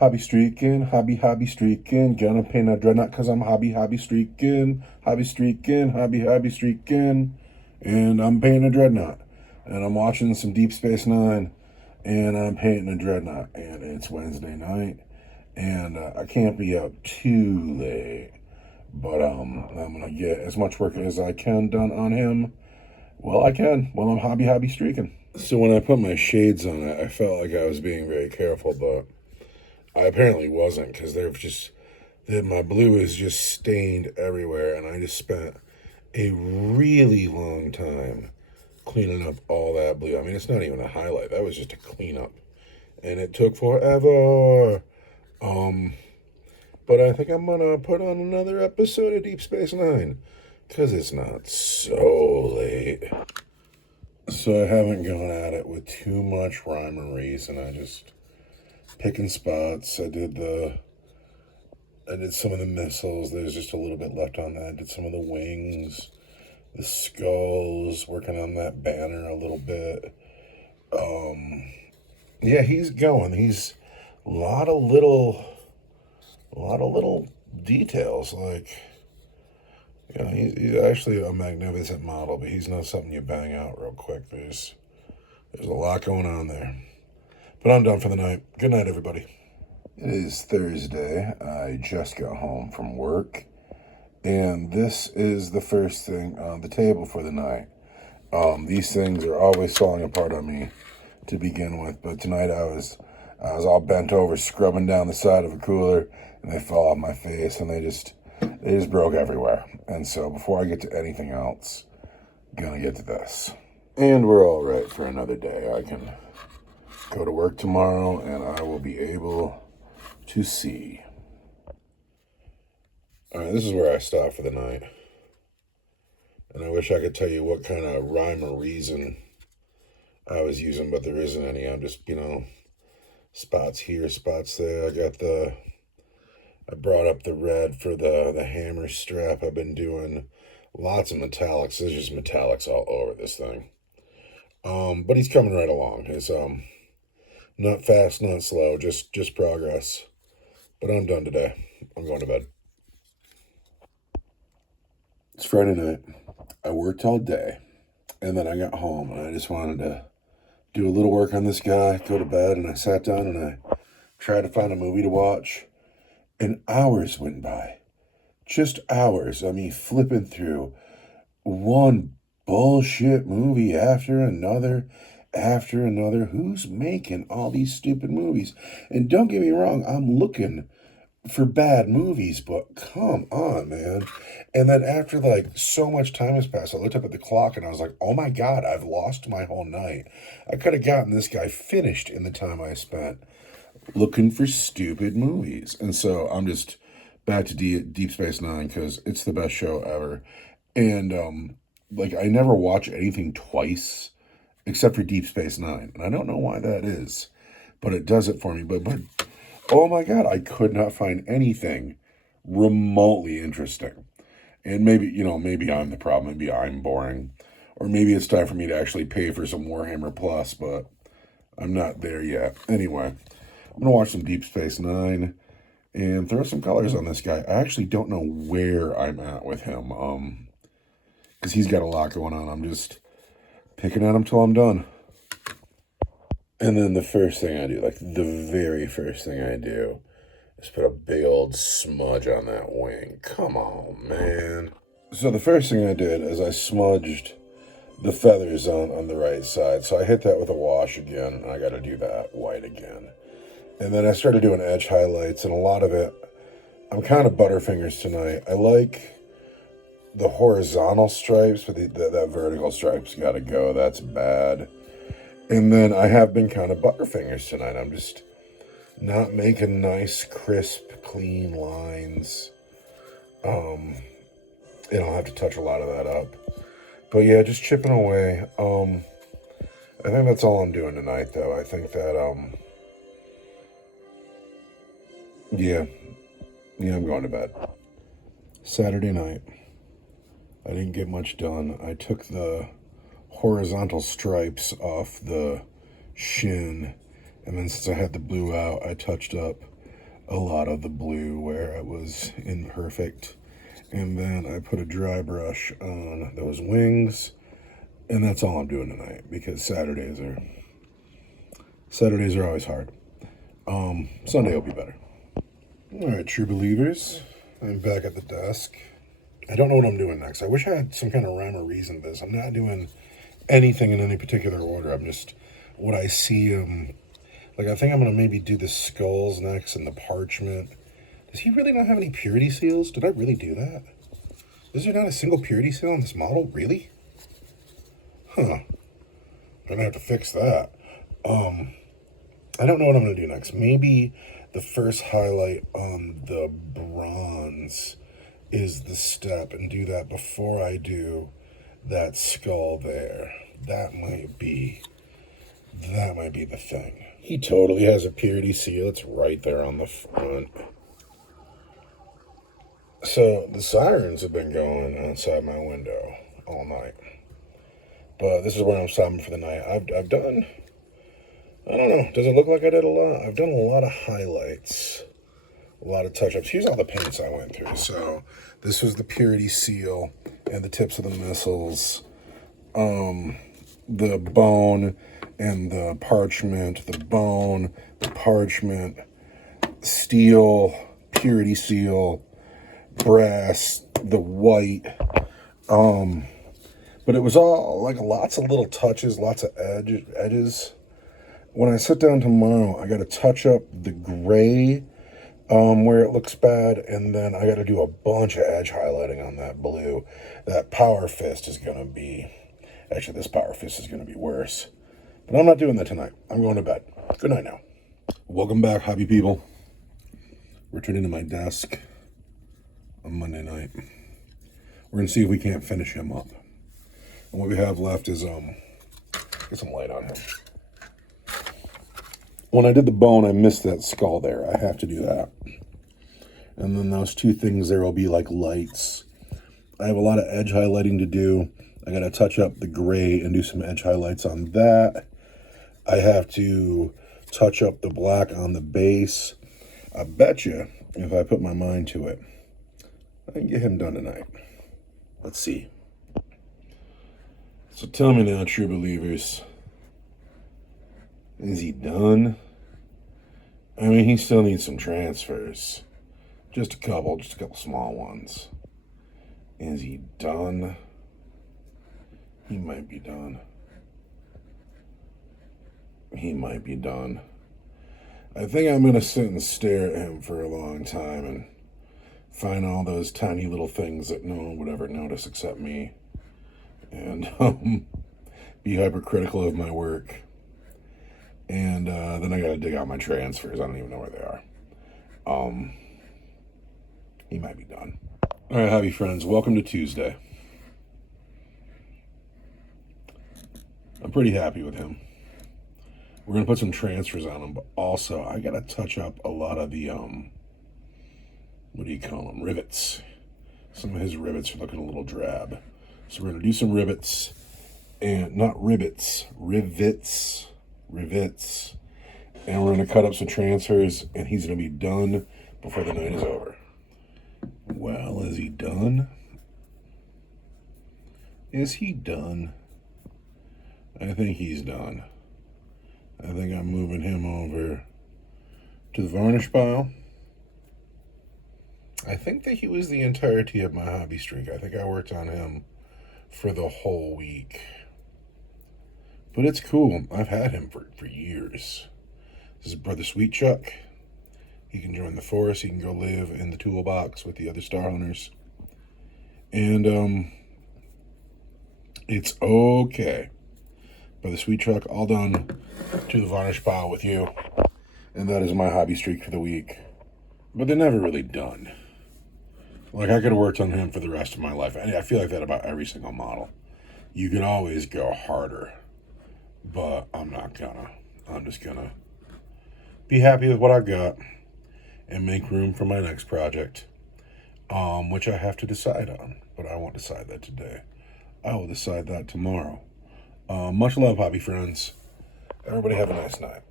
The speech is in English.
Hobby streaking, hobby streaking. Gonna paint a dreadnought cause I'm hobby streaking. Hobby streaking, hobby streaking. And I'm painting a dreadnought. And I'm watching some Deep Space Nine. And I'm painting a dreadnought. And it's Wednesday night. And I can't be up too late. But I'm gonna get as much work as I can done on him. Well, I can. Well, I'm hobby streaking. So when I put my shades on it, I felt like I was being very careful, but I apparently wasn't, because my blue is just stained everywhere, and I just spent a really long time cleaning up all that blue. I mean, it's not even a highlight. That was just a cleanup, and it took forever. But I think I'm gonna put on another episode of Deep Space Nine, because it's not so late. So I haven't gone at it with too much rhyme or reason. I just picking spots. I did some of the missiles. There's just a little bit left on that. I did some of the wings, the skulls, working on that banner a little bit. Yeah, he's going. He's a lot of little details. Like, you know, he's actually a magnificent model, but he's not something you bang out real quick. There's a lot going on there. But I'm done for the night. Good night, everybody. It is Thursday. I just got home from work, and this is the first thing on the table for the night. These things are always falling apart on me to begin with, but tonight I was all bent over scrubbing down the side of a cooler, and they fell off my face, and they just broke everywhere. And so before I get to anything else, I'm gonna get to this. And we're all right for another day. I can go to work tomorrow, and I will be able to see. All right, this is where I stop for the night. And I wish I could tell you what kind of rhyme or reason I was using, but there isn't any. I'm just, spots here, spots there. I brought up the red for the hammer strap. I've been doing lots of metallics. There's just metallics all over this thing. But he's coming right along. It's not fast, not slow, just progress. But I'm done today. I'm going to bed. It's Friday night. I worked all day, and then I got home, and I just wanted to do a little work on this guy, go to bed, and I sat down and I tried to find a movie to watch, and hours went by. Just hours of me flipping through one bullshit movie after another. Who's making all these stupid movies? And don't get me wrong, I'm looking for bad movies, but come on, man. And then after so much time has passed, I looked up at the clock and I was like, oh my God, I've lost my whole night. I could have gotten this guy finished in the time I spent looking for stupid movies. And so I'm just back to Deep Space Nine because it's the best show ever. And I never watch anything twice except for Deep Space Nine. And I don't know why that is, but it does it for me. But oh my God, I could not find anything remotely interesting. And maybe I'm the problem. Maybe I'm boring. Or maybe it's time for me to actually pay for some Warhammer Plus, but I'm not there yet. Anyway, I'm going to watch some Deep Space Nine and throw some colors on this guy. I actually don't know where I'm at with him, because he's got a lot going on. I'm just picking at him till I'm done. And then the first thing I do, the very first thing I do, is put a big old smudge on that wing. Come on, man. So the first thing I did is I smudged the feathers on the right side. So I hit that with a wash again, and I got to do that white again. And then I started doing edge highlights, and a lot of it, I'm kind of butterfingers tonight. I like the horizontal stripes, but that vertical stripe's got to go. That's bad. And then I have been kind of butterfingers tonight. I'm just not making nice, crisp, clean lines. And I'll have to touch a lot of that up. But yeah, just chipping away. I think that's all I'm doing tonight, though. I think that, yeah, I'm going to bed. Saturday night. I didn't get much done. I took the horizontal stripes off the shin, and then since I had the blue out, I touched up a lot of the blue where it was imperfect. And then I put a dry brush on those wings. And that's all I'm doing tonight because Saturdays are always hard. Sunday will be better. All right, true believers. I'm back at the desk. I don't know what I'm doing next. I wish I had some kind of rhyme or reason to this. I'm not doing anything in any particular order. I'm just what I see. Like I think I'm gonna maybe do the skulls next and the parchment. Does he really not have any purity seals? Did I really do that? Is there not a single purity seal on this model? Really? Huh. I'm gonna have to fix that. I don't know what I'm gonna do next. Maybe the first highlight on the bronze is the step and do that before I do that skull there. That might be the thing. He totally has a purity seal. It's right there on the front. So the sirens have been going outside my window all night. But this is where I'm stopping for the night. I've done, I don't know, does it look like I did a lot? I've done a lot of highlights, a lot of touch-ups. Here's all the paints I went through. So this was the purity seal and the tips of the missiles, the bone and the parchment, the bone, the parchment, steel, purity seal, brass, the white, but it was all like lots of little touches, lots of edges. When I sit down tomorrow, I got to touch up the gray where it looks bad, and then I got to do a bunch of edge highlighting on that blue. That power fist is going to be, actually this power fist is going to be worse. But I'm not doing that tonight. I'm going to bed. Good night now. Welcome back, hobby people. Returning to my desk on Monday night. We're going to see if we can't finish him up. And what we have left is, get some light on him. When I did the bone, I missed that skull there. I have to do that. And then those two things there will be like lights. I have a lot of edge highlighting to do. I got to touch up the gray and do some edge highlights on that. I have to touch up the black on the base. I bet you, if I put my mind to it, I can get him done tonight. Let's see. So tell me now, true believers, is he done? I mean, he still needs some transfers. Just a couple small ones. Is he done? He might be done. He might be done. I think I'm going to sit and stare at him for a long time and find all those tiny little things that no one would ever notice except me. And be hypercritical of my work. And then I got to dig out my transfers. I don't even know where they are. He might be done. All right, hobby friends, welcome to Tuesday. I'm pretty happy with him. We're going to put some transfers on him, but also I got to touch up a lot of the, what do you call them, rivets. Some of his rivets are looking a little drab. So we're going to do some rivets, and not rivets, rivets. And we're going to cut up some transfers, and he's going to be done before the night is over. Well, is he done? Is he done? I think he's done. I think I'm moving him over to the varnish pile. I think that he was the entirety of my hobby streak. I think I worked on him for the whole week. But it's cool. I've had him for years. This is Brother Sweet Chuck. He can join the force. He can go live in the toolbox with the other Star Hunters. And it's okay. Brother Sweet Chuck, all done to the varnish pile with you. And that is my hobby streak for the week. But they're never really done. Like, I could have worked on him for the rest of my life. I feel like that about every single model. You could always go harder. But I'm not gonna. I'm just gonna be happy with what I've got and make room for my next project, which I have to decide on. But I won't decide that today. I will decide that tomorrow. Much love, hobby friends. Everybody have a nice night.